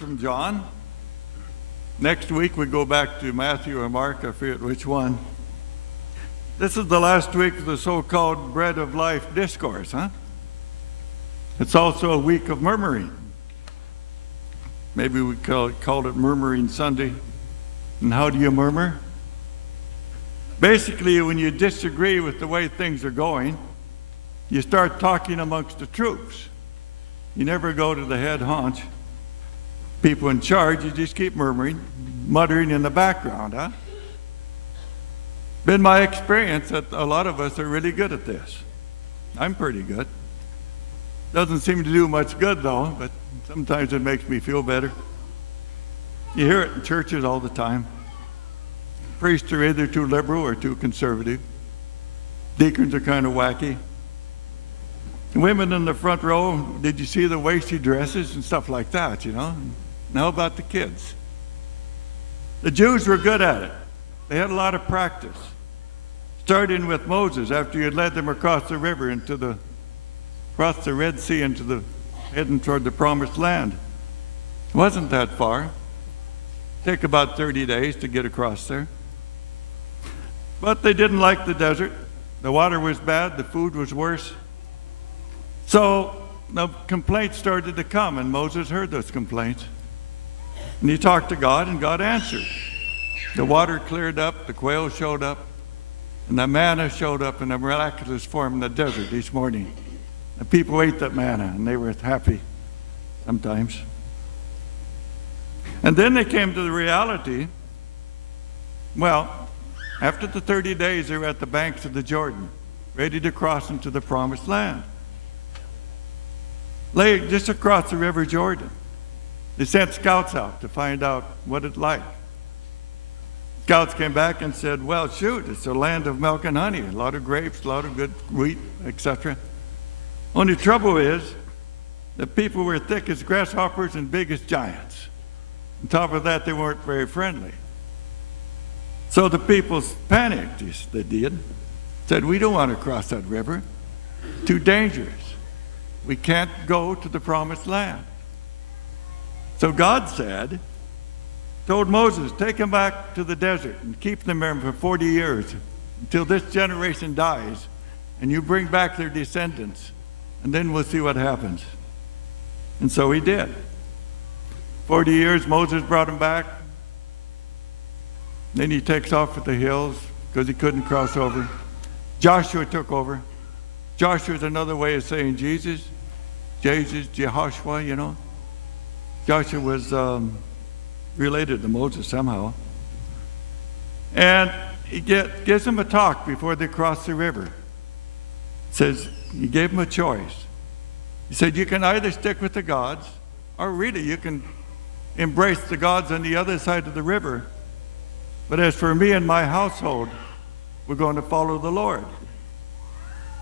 from John. Next week we go back to Matthew or Mark, I forget which one. This is the last week of the so-called Bread of Life discourse, huh? It's also a week of murmuring. Maybe we called it Murmuring Sunday. And how do you murmur? Basically, when you disagree with the way things are going, you start talking amongst the troops. You never go to the head haunch, people in charge. You just keep murmuring, muttering in the background, huh? Been my experience that a lot of us are really good at this. I'm pretty good. Doesn't seem to do much good though, but sometimes it makes me feel better. You hear it in churches all the time. Priests are either too liberal or too conservative. Deacons are kind of wacky. Women in the front row, did you see the waist dresses and stuff like that, you know? Now about the kids? The Jews were good at it. They had a lot of practice. Starting with Moses, after he had led them across the river across the Red Sea heading toward the promised land. It wasn't that far. Take about 30 days to get across there. But they didn't like the desert. The water was bad, the food was worse. So the complaints started to come, and Moses heard those complaints. And he talked to God, and God answered. The water cleared up, the quail showed up, and the manna showed up in a miraculous form in the desert each morning. The people ate that manna, and they were happy sometimes. And then they came to the reality, well, after the 30 days, they were at the banks of the Jordan, ready to cross into the promised land. Lay just across the river Jordan. They sent scouts out to find out what it's like. Scouts came back and said, well, shoot, it's a land of milk and honey, a lot of grapes, a lot of good wheat, etc. Only trouble is, the people were thick as grasshoppers and big as giants. On top of that, they weren't very friendly. So the people panicked, they did. Said, we don't want to cross that river. Too dangerous. We can't go to the promised land. So God told Moses, take them back to the desert and keep them there for 40 years until this generation dies, and you bring back their descendants, and then we'll see what happens. And so he did. 40 years, Moses brought them back. Then he takes off at the hills because he couldn't cross over. Joshua took over. Joshua is another way of saying Jesus, Jehoshua, you know. Joshua was related to Moses somehow. And he gives them a talk before they cross the river. Says, he gave them a choice. He said, you can either stick with the gods, or really you can embrace the gods on the other side of the river. But as for me and my household, we're going to follow the Lord.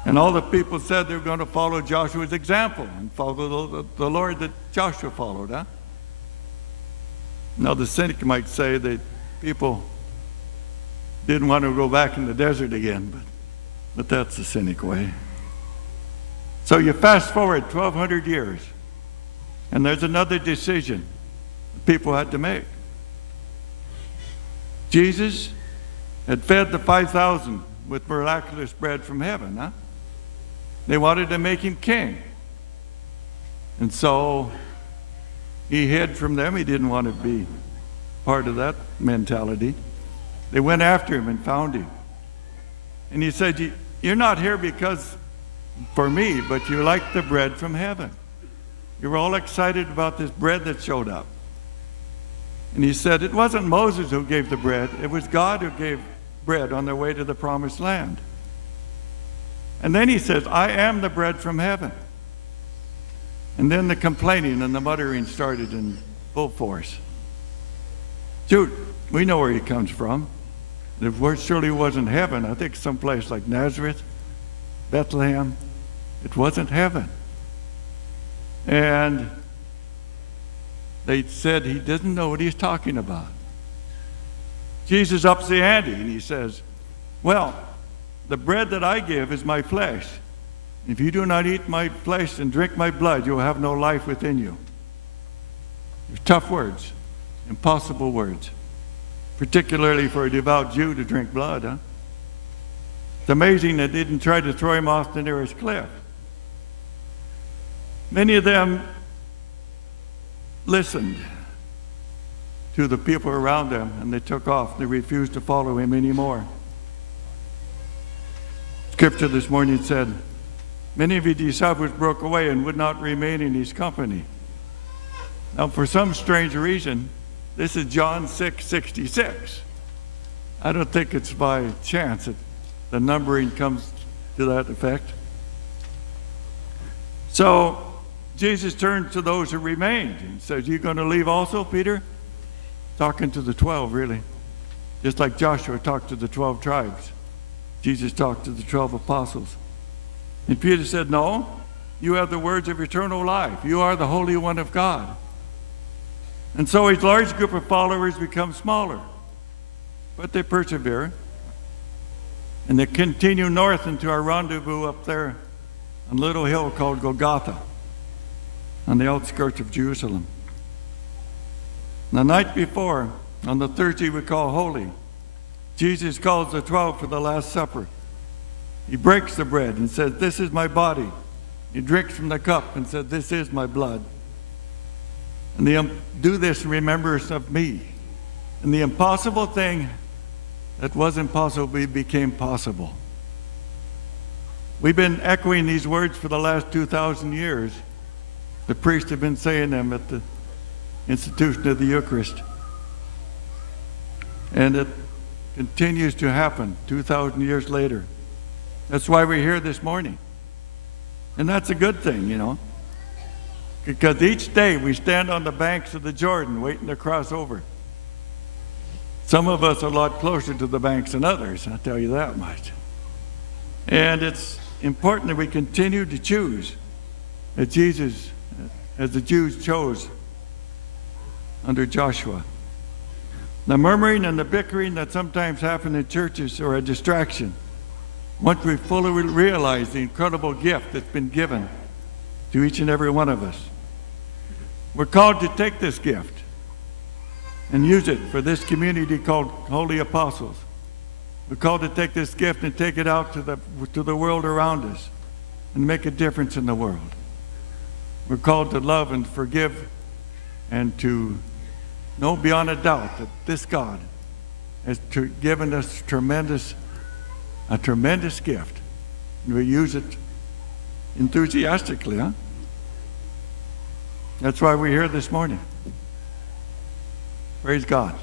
And all the people said they were going to follow Joshua's example and follow the Lord that Joshua followed, huh? Now the cynic might say that people didn't want to go back in the desert again, but that's the cynic way. So you fast forward 1,200 years, and there's another decision people had to make. Jesus had fed the 5,000 with miraculous bread from heaven, huh? They wanted to make him king. And so he hid from them. He didn't want to be part of that mentality. They went after him and found him. And he said, you're not here because for me, but you like the bread from heaven. You were all excited about this bread that showed up. And he said, it wasn't Moses who gave the bread. It was God who gave bread on their way to the promised land. And then he says, I am the bread from heaven. And then the complaining and the muttering started in full force. Shoot, we know where he comes from. If it surely wasn't heaven, I think someplace like Nazareth, Bethlehem, it wasn't heaven. And they said he doesn't know what he's talking about. Jesus ups the ante and he says, well, the bread that I give is my flesh. If you do not eat my flesh and drink my blood, you will have no life within you. They're tough words, impossible words, particularly for a devout Jew to drink blood, huh? It's amazing they didn't try to throw him off the nearest cliff. Many of them listened to the people around them, and they took off. They refused to follow him anymore. Scripture this morning said, many of his disciples broke away and would not remain in his company. Now, for some strange reason, this is John 6:66. I don't think it's by chance that the numbering comes to that effect. So Jesus turned to those who remained and said, you going to leave also, Peter? Talking to the 12, really. Just like Joshua talked to the 12 tribes. Jesus talked to the 12 apostles. And Peter said, no, you have the words of eternal life. You are the Holy One of God. And so his large group of followers become smaller. But they persevere. And they continue north into our rendezvous up there on a little hill called Golgotha, on the outskirts of Jerusalem. The night before, on the Thursday we call Holy, Jesus calls the 12 for the Last Supper. He breaks the bread and says, this is my body. He drinks from the cup and says, this is my blood. And they do this in remembrance of me. And the impossible thing that wasn't possible became possible. We've been echoing these words for the last 2,000 years. The priests have been saying them at the institution of the Eucharist. And it continues to happen 2,000 years later. That's why we're here this morning. And that's a good thing, you know. Because each day we stand on the banks of the Jordan waiting to cross over. Some of us are a lot closer to the banks than others, I'll tell you that much. And it's important that we continue to choose as Jesus, as the Jews chose under Joshua. The murmuring and the bickering that sometimes happen in churches are a distraction once we fully realize the incredible gift that's been given to each and every one of us. We're called to take this gift and use it for this community called Holy Apostles. We're called to take this gift and take it out to the world around us and make a difference in the world. We're called to love and forgive and to know beyond a doubt that this God has given us a tremendous gift. And we use it enthusiastically, huh? That's why we're here this morning. Praise God.